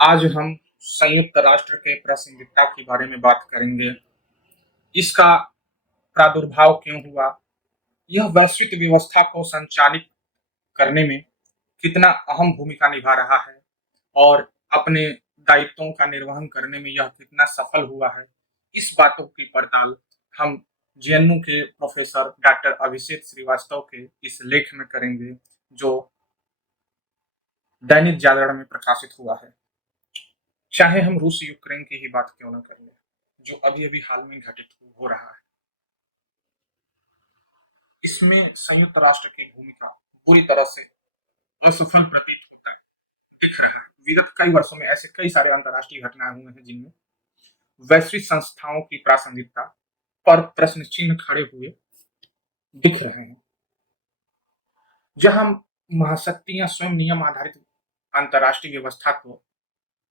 आज हम संयुक्त राष्ट्र के प्रासंगिकता के बारे में बात करेंगे। इसका प्रादुर्भाव क्यों हुआ? यह वैश्विक व्यवस्था को संचालित करने में कितना अहम भूमिका निभा रहा है और अपने दायित्वों का निर्वहन करने में यह कितना सफल हुआ है। इस बातों की पड़ताल हम जेएनयू के प्रोफेसर डॉक्टर अभिषेक श्रीवास्तव के इस लेख में करेंगे, जो दैनिक जागरण में प्रकाशित हुआ है। चाहे हम रूस यूक्रेन की ही बात क्यों न कर लें, जो अभी-अभी हाल में घटित हो रहा है। इसमें संयुक्त राष्ट्र की भूमिका पूरी तरह से असफल प्रतीत होता है, दिख रहा है। विगत कई वर्षों में ऐसे कई सारे अंतर्राष्ट्रीय घटनाएं हुए हैं जिनमें वैश्विक संस्थाओं की प्रासंगिकता पर प्रश्न चिन्ह खड़े हुए दिख रहे हैं। जहां महाशक्तियां स्वयं नियम आधारित अंतर्राष्ट्रीय व्यवस्था को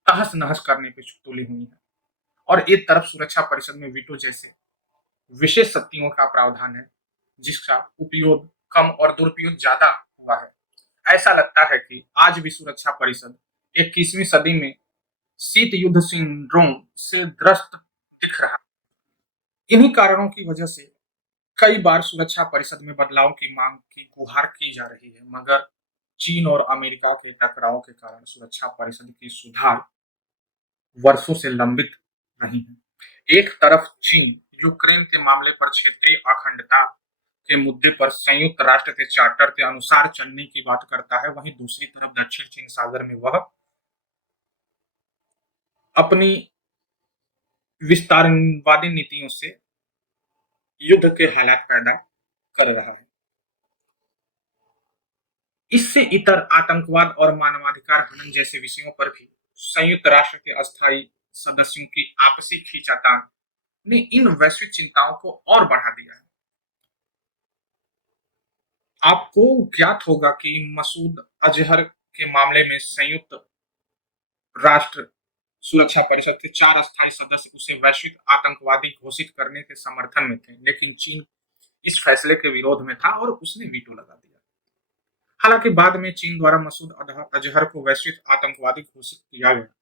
तहस नहस करने पे तुली हुई है और एक तरफ सुरक्षा परिषद में वीटो जैसे विशेष शक्तियों का प्रावधान है, जिसका उपयोग कम और दुरुपयोग ज्यादा हुआ है। ऐसा लगता है कि आज भी सुरक्षा परिषद 21वीं सदी में शीत युद्ध सिंड्रोम से ग्रस्त दिख रहा है। इन्हीं कारणों की वजह से कई बार सुरक्षा परिषद में बदलाव की मांग की गुहार की जा रही है, मगर चीन और अमेरिका के टकराव के कारण सुरक्षा परिषद की सुधार वर्षों से लंबित रही है। एक तरफ चीन यूक्रेन के मामले पर क्षेत्रीय अखंडता के मुद्दे पर संयुक्त राष्ट्र के चार्टर के अनुसार चलने की बात करता है, वहीं दूसरी तरफ दक्षिण चीन सागर में वह अपनी विस्तारवादी नीतियों से युद्ध के हालात पैदा कर रहा है। इससे इतर आतंकवाद और मानवाधिकार हनन जैसे विषयों पर भी संयुक्त राष्ट्र के अस्थायी सदस्यों की आपसी खींचातान ने इन वैश्विक चिंताओं को और बढ़ा दिया है। आपको ज्ञात होगा कि मसूद अजहर के मामले में संयुक्त राष्ट्र सुरक्षा परिषद के 4 अस्थायी सदस्य उसे वैश्विक आतंकवादी घोषित करने के समर्थन में थे, लेकिन चीन इस फैसले के विरोध में था और उसने वीटो लगा दिया। हालांकि बाद में चीन द्वारा मसूद अजहर को वैश्विक आतंकवादी घोषित किया गया।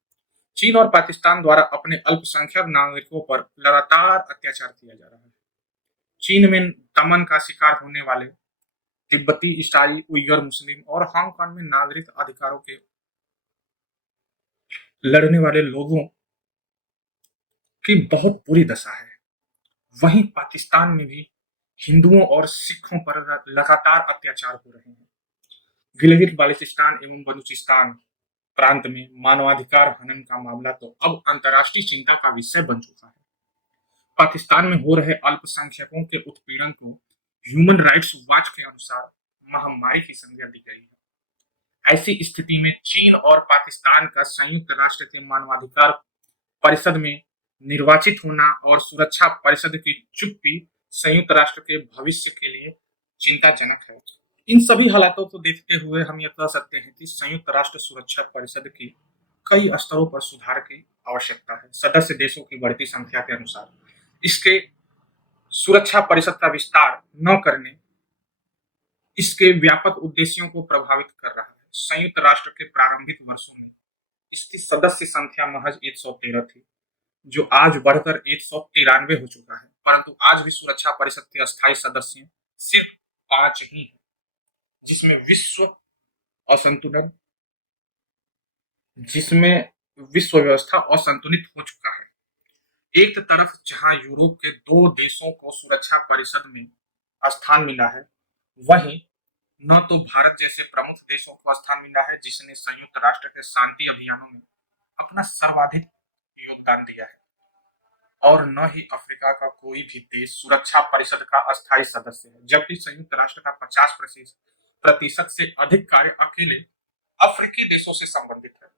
चीन और पाकिस्तान द्वारा अपने अल्पसंख्यक नागरिकों पर लगातार अत्याचार किया जा रहा है। चीन में दमन का शिकार होने वाले तिब्बती, ईसाई, उइगर मुस्लिम और हांगकांग में नागरिक अधिकारों के लड़ने वाले लोगों की बहुत बुरी दशा है। वहीं पाकिस्तान में भी हिंदुओं और सिखों पर लगातार अत्याचार हो रहे हैं। गिलगित बाल्टिस्तान एवं बलूचिस्तान प्रांत में मानवाधिकार हनन का मामला तो अब अंतर्राष्ट्रीय चिंता का विषय बन चुका है। पाकिस्तान में हो रहे अल्पसंख्यकों के उत्पीड़न को ह्यूमन राइट्स वॉच के अनुसार महामारी की संज्ञा दी गई है। ऐसी स्थिति में चीन और पाकिस्तान का संयुक्त राष्ट्र के मानवाधिकार परिषद में निर्वाचित होना और सुरक्षा परिषद की चुप्पी संयुक्त राष्ट्र के भविष्य के लिए चिंताजनक है। इन सभी हालातों को देखते हुए हम यह कह सकते हैं कि संयुक्त राष्ट्र सुरक्षा परिषद की कई स्तरों पर सुधार की आवश्यकता है। सदस्य देशों की बढ़ती संख्या के अनुसार इसके सुरक्षा परिषद का विस्तार न करने इसके व्यापक उद्देश्यों को प्रभावित कर रहा है। संयुक्त राष्ट्र के प्रारंभिक वर्षों में इसकी सदस्य संख्या महज 113 थी, जो आज बढ़कर 193 हो चुका है। परंतु आज भी सुरक्षा परिषद के अस्थायी सदस्य सिर्फ 5 ही हैं, जिसमें असंतुलन जिसमें विश्व व्यवस्था असंतुलित हो चुका है। एक तरफ जहां यूरोप के 2 देशों को सुरक्षा परिषद में स्थान मिला है, वहीं न तो भारत जैसे प्रमुख देशों को स्थान मिला है, जिसने संयुक्त राष्ट्र के शांति अभियानों में अपना सर्वाधिक योगदान दिया है, और न ही अफ्रीका का कोई भी देश सुरक्षा परिषद का अस्थायी सदस्य है, जबकि संयुक्त राष्ट्र का 50% से अधिक कार्य अकेले अफ्रीकी देशों से संबंधित है।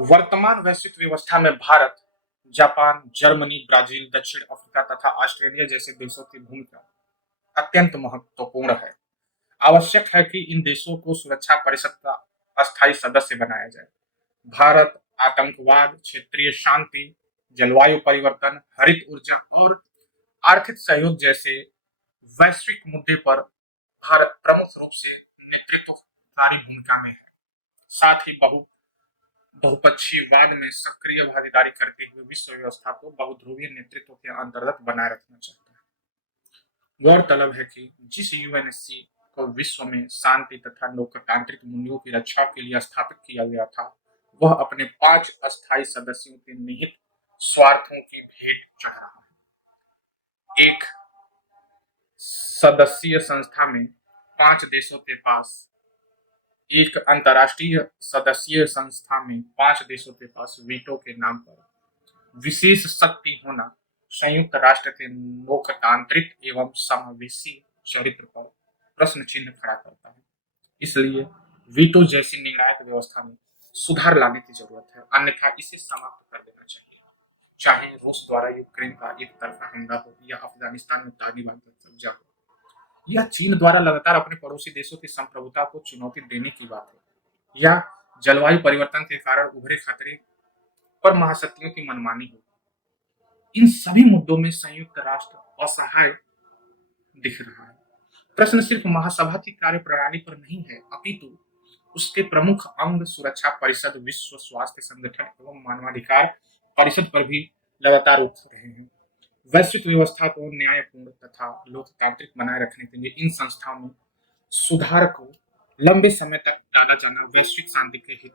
वर्तमान वैश्विक व्यवस्था में भारत, जापान, जर्मनी, ब्राजील, दक्षिण अफ्रीका तथा ऑस्ट्रेलिया जैसे देशों की भूमिका अत्यंत महत्वपूर्ण है। आवश्यक है कि इन देशों को सुरक्षा परिषद का अस्थायी सदस्य बनाया जाए। भारत आतंकवाद, क्षेत्रीय शांति, जलवायु परिवर्तन, हरित ऊर्जा और आर्थिक सहयोग जैसे वैश्विक मुद्दे पर भारत प्रमुख रूप से नेतृत्वकारी भूमिका में है। साथ ही बहुपक्षीयवाद में सक्रिय भागीदारी करते हुए विश्व व्यवस्था को बहुध्रुवीय नेतृत्व के अंतर्गत बनाए रखना चाहता है। गौरतलब है कि जिस यूएनएससी को विश्व में शांति तथा लोकतांत्रिक मूल्यों की रक्षा के लिए स्थापित किया गया था, वह अपने 5 अस्थायी सदस्यों के निहित स्वार्थों की भेंट चढ़ रहा है। एक सदस्यीय संस्था में 5 देशों के पास एक अंतर्राष्ट्रीय सदस्यीय संस्था में 5 देशों के पास वीटो के नाम पर विशेष शक्ति होना संयुक्त राष्ट्र के लोकतांत्रिक एवं समावेशी चरित्र पर प्रश्न चिन्ह खड़ा करता है। इसलिए वीटो जैसी निर्णायक व्यवस्था में सुधार लाने की जरूरत है, अन्यथा इसे समाप्त कर देना चाहिए। चाहे रूस द्वारा यूक्रेन का एक तरफा हमला हो या अफगानिस्तान में तालिबान का कब्जा हो, या चीन द्वारा लगातार अपने पड़ोसी देशों की संप्रभुता को चुनौती देने की बात है, या जलवायु परिवर्तन के कारण उभरे खतरे पर महाशक्तियों की मनमानी हो, इन सभी मुद्दों में संयुक्त राष्ट्र असहाय दिख रहा है। प्रश्न सिर्फ महासभा की कार्यप्रणाली पर नहीं है, अपितु उसके प्रमुख अंग सुरक्षा परिषद, विश्व स्वास्थ्य संगठन एवं मानवाधिकार परिषद पर भी लगातार उठ रहे हैं। वैश्विक व्यवस्था को न्यायपूर्ण तथा लोकतांत्रिक बनाए रखने के लिए इन संस्थाओं में सुधार को लंबे समय तक टाला जाना वैश्विक शांति के हित